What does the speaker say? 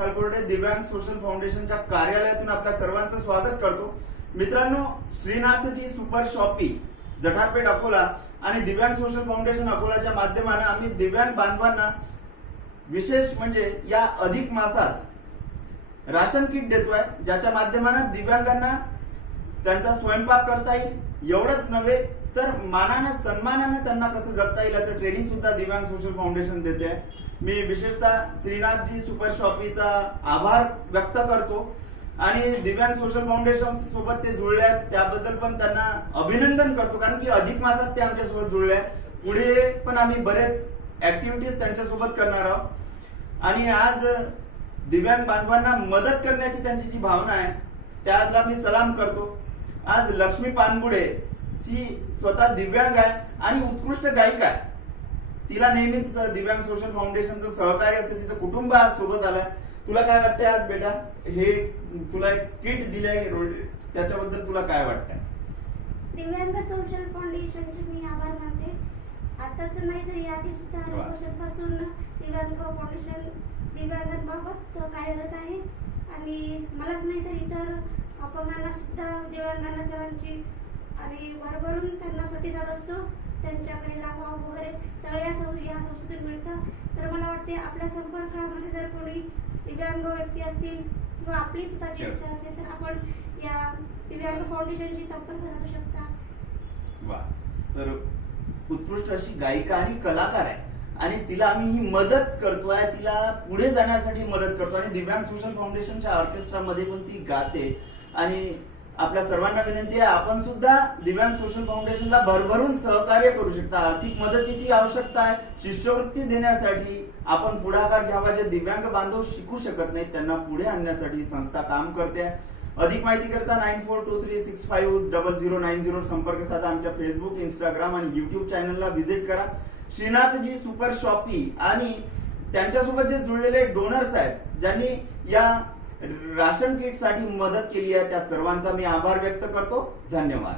शालकोर्डे दिव्यांग सोशल फाउंडेशनच्या कार्यालयातून आपल्या सर्वांचं स्वागत करतो। मित्रांनो, Shrinath T super shoppe Jatharpeth Akola आणि दिव्यांग सोशल फाउंडेशन अकोलाच्या माध्यमाने आम्ही दिव्यांग बांधवांना विशेष म्हणजे या अधिक मासात राशन किट देतोय, ज्याच्या माध्यमाने दिव्यांगांना त्यांचा स्वयंपाक करता येईल। एवढंच नव्हे तर मानानं सन्मानानं त्यांना कसं जगता येईल याचं ट्रेनिंग सुद्धा दिव्यांग सोशल फाउंडेशन देते आहे। मी विशेषतः श्रीनाथजी सुपर शॉपीचा आभार व्यक्त करतो आणि दिव्यांग सोशल फाउंडेशन सोबत ते जुळले आहेत त्याबद्दल पण त्यांना अभिनंदन करतो, कारण की अधिक मासात ते आमच्या सोबत जुळले आहेत। पुढे पण आम्ही बरेच ऍक्टिव्हिटीज त्यांच्या सोबत करणार आहोत आणि आज दिव्यांग बांधवांना मदत करण्याची त्यांची जी भावना आहे त्याला मी सलाम करतो। आज लक्ष्मी पानगुडे ची स्वतः दिव्यांग आहे आणि उत्कृष्ट गायिका आहे। तिला नेहमीच दिव्यांग सोशल फाउंडेशनचं सहकार्य असते, तिचं कुटुंब आज सोबत आलंय। तुला काय वाटतंय आज बेटा, हे तुला एक किट दिलंय त्याच्याबद्दल तुला काय वाटतंय? दिव्यांग सोशल फाउंडेशनचे मी आभार मानते। आताच तर नाही तर याआधी सुद्धा अनेक वर्षांपासून दिव्यांग फाउंडेशन दिव्यांगांबाबत कार्यरत आहे आणि मलाच नाही तर इतर अपंगांना सुद्धा दिव्यांगांना सर्वांची आणि भरभरून त्यांना प्रतिसाद असतो। त्यांच्याकडे लावा वगैरे सगळ्या या संस्थेतून मिळतं। तर मला वाटते आपल्या संपर्कामध्ये जर कोणी दिव्यांग व्यक्ती असतील किंवा आपली स्वतःची इच्छा असेल तर आपण या दिव्यांग फाउंडेशनशी संपर्क साधू शकता। वा, तर उत्कृष्ट अशी गायिका आणि कलाकार आहे आणि तिला आम्ही ही मदत करतोय, तिला पुढे जाण्यासाठी मदत करतो आणि दिव्यांग सोशल फाउंडेशनच्या ऑर्केस्ट्रामध्ये पण ती गाते आणि आपल्या सर्वांना विनंती आहे आपण सुद्धा दिव्यांग सोशल फाउंडेशनला भरभरून सहकार्य करू शकता। आर्थिक मदतीची आवश्यकता आहे, शिष्यवृत्ती देण्यासाठी आपण पुढाकार घ्यावा। जे दिव्यांग बांधव शिकू शकत नाहीत त्यांना पुढे आणण्यासाठी संस्था काम करते। अधिक माहिती करता 9423650090 संपर्क साधा। आमच्या फेसबुक, इंस्टाग्राम आणि युट्यूब चॅनलला व्हिजिट करा। श्रीनाथजी सुपर शॉपी आणि त्यांच्यासोबत जे जुळलेले डोनर्स आहेत ज्यांनी या राशन किट साठी मदत केली आहे त्या सर्वांचा मी आभार व्यक्त करतो। धन्यवाद।